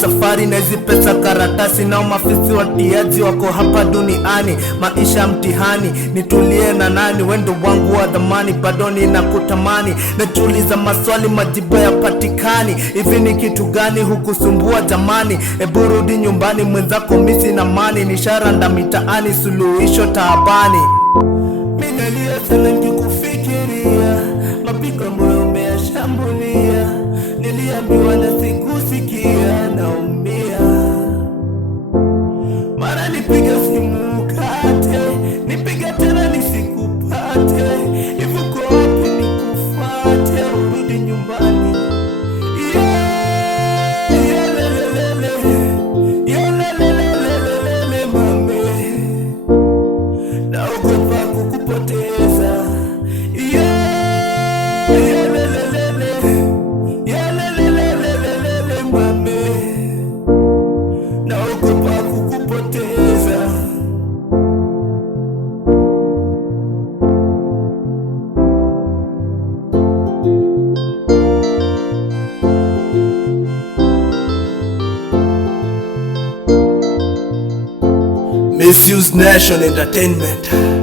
safari na hizi pesa karatasi, nao mafisi watiaji wako hapa duniani. Maisha mtihani, nitulie na nani? Wendo wangu wa dhamani, bado ninakutamani. Najiuliza maswali, majibu yapatikani. Hivi ni kitu gani hukusumbua jamani? Ebu rudi nyumbani, mwenzako misi na mani. Nisharanda mitaani, suluhisho taabani. Minalia sana nikikufikiria, mapigo moyo umeyashambulia. Niliambiwa na sikusikia, naumia. Mara nipiga simu ukate, nipiga tena nisikupate. Hivi uko wapi nikufuate, urudi nyumbani? Mame, naogopa kukupoteza. Mame, naogopa kukupoteza. Misuse Nation Entertainment.